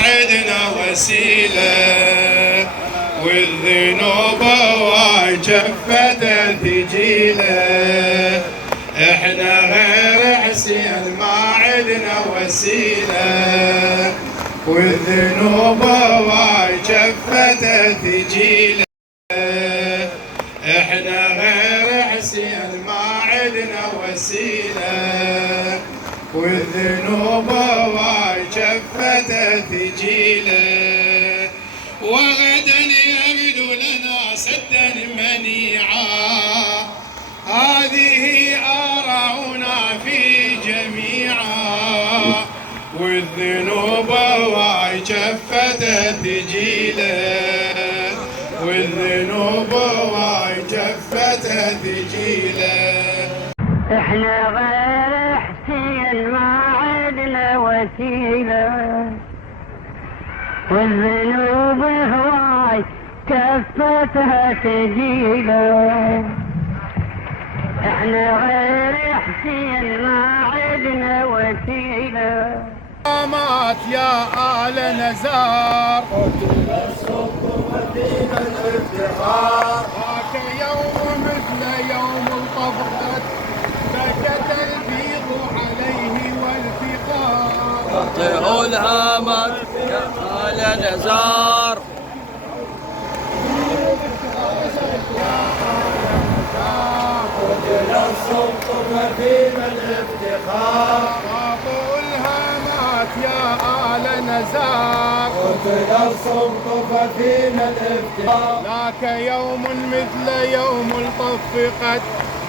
عدنا وسيلة والذنوب واي جفت ثقيلة. احنا غير حسين ما عدنا وسيلة والذنوب واي جفت ثقيلة. احنا غير حسين ما عدنا وسيلة والذنوب واي جفت ثقيلة. وغدا يرد لنا سدا منيعا هذه آراؤنا في جميعا والذنوب واي جفت ثقيلة والذنوب واي جفت ثقيلة. احنا غير حسين ما عدنا وسيلة والذنوب هواي كفتها ثقيلة. احنا غير حسين ما عدنا وسيلة. مات يا آل نزار قتل الصبح ودين الافتخار. ذاك يوم مثل يوم الطفرة بكت البيض عليه والفقار. قطعوا الهامات يا آل نزار. قتل الصبح ودين الافتخار. قطعوا الهامات يا آل نزار. قتل الصبح ففينا الافتخار. ذاك يوم مثل يوم الطف قد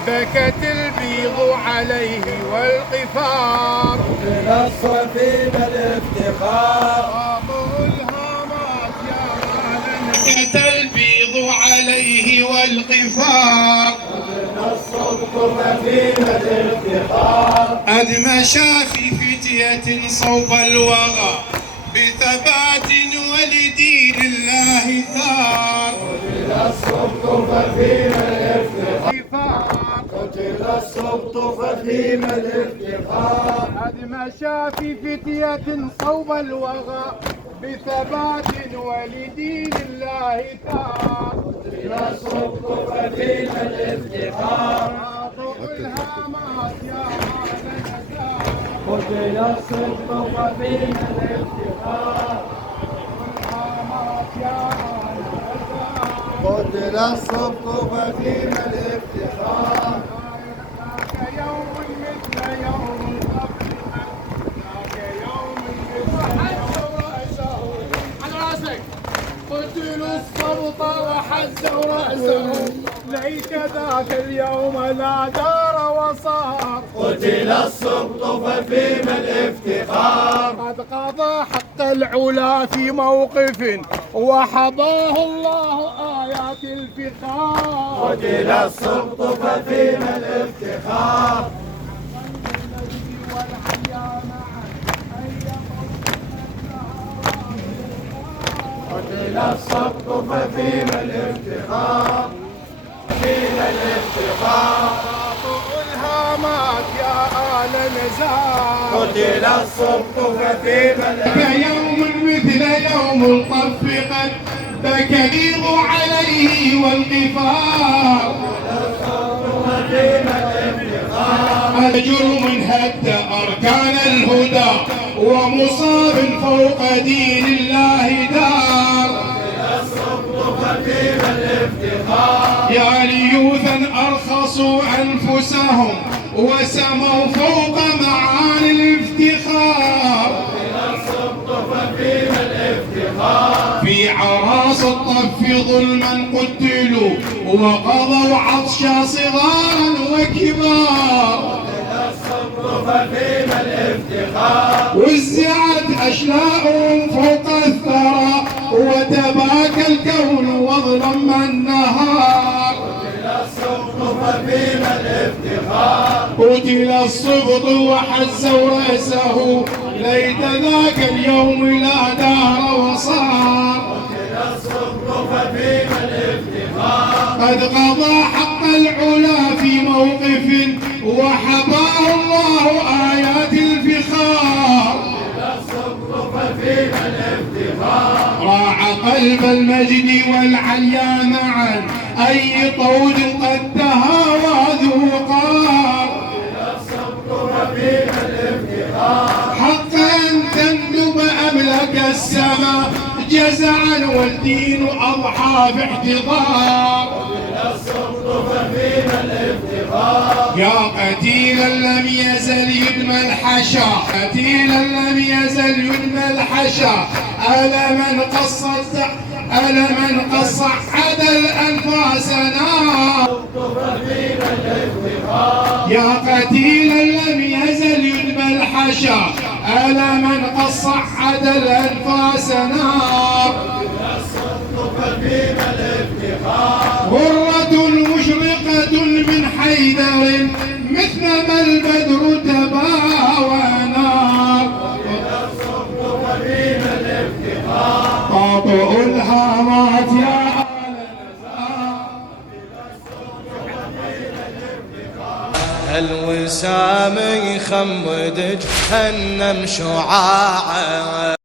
بكت البيض عليه والقفار. قتل الصبح فينا الافتخار. قطعوا الهامات يا آل نزار. بكت البيض عليه والقفار. قتل الصبح ففينا الافتخار. قد مشى في فتية صوب الوغى بثبات ولدين الله ثار. قتل الصبح ففينا الافتخار. قد قتل الصبح ففينا الافتخار. مشى في فتية صوب الوغى بثبات ولدين الله ثار. قتل الصبح ففينا الافتخار. قاطعوا الهامات يا آل نزار. قتل الصبح ففينا الافتخار. الهامات يا آل نزار. قتل الصبح ففينا الافتخار. ذاك يوم مثل يوم القبر ذاك يوم مثل يوم على راسك. قتلوا السلط وحزوا رأسه ليت ذاك اليوم لا دار وصار. قتل الصبح ففينا الافتخار. قد قضى حق العلا في موقف وحظاه الله آيات الفخار. قتل الصبح ففينا الافتخار. قتل الصبح ففينا الافتخار. فينا الافتخار. قاطعوا الهامات يا آل نزار. قتل الصبح ففينا الافتخار. يوم مثل يوم الطف قد بكى عليه والقفار. ففينا الافتخار. جرم هد أركان الهدى ومصاب فوق دين الله دار. ففينا الافتخار. يا ليوثا أرخصوا أنفسهم وسموا فوق معاني الافتخار. ففينا الافتخار. في عراس الطف ظلما قتلوا وقضوا عطشا صغارا وكبار. ففينا الافتخار. وزعت أشلاؤهم فوق الثرى وتباكى الكون وظلم النهار. ففينا الافتخار. قتل الصبط وحزوا رأسه ليت ذاك اليوم لا دار وصار. ففينا الافتخار. قد قضى حق العلا في موقف وحباه الله آيات الفخار. ففينا الافتخار. قلب المجد والعليا معا أي طود قد تهاوى ذوقا حقا تندب أملك السماء جزعا والدين أضحى باحتضار يا قتيلا لم يزل يدمى الحشا قتيلا لم يزل يدمى الحشا ألما قصعد الأنفاس نار يا قتيلا لم يزل يدمى الحشا ألما قصعد الأنفاس نار غرة مشرقة من حيدر مثل ما البدر تباوى نار قاطع الهامات يا الوسام يخمد جهنم شعاعه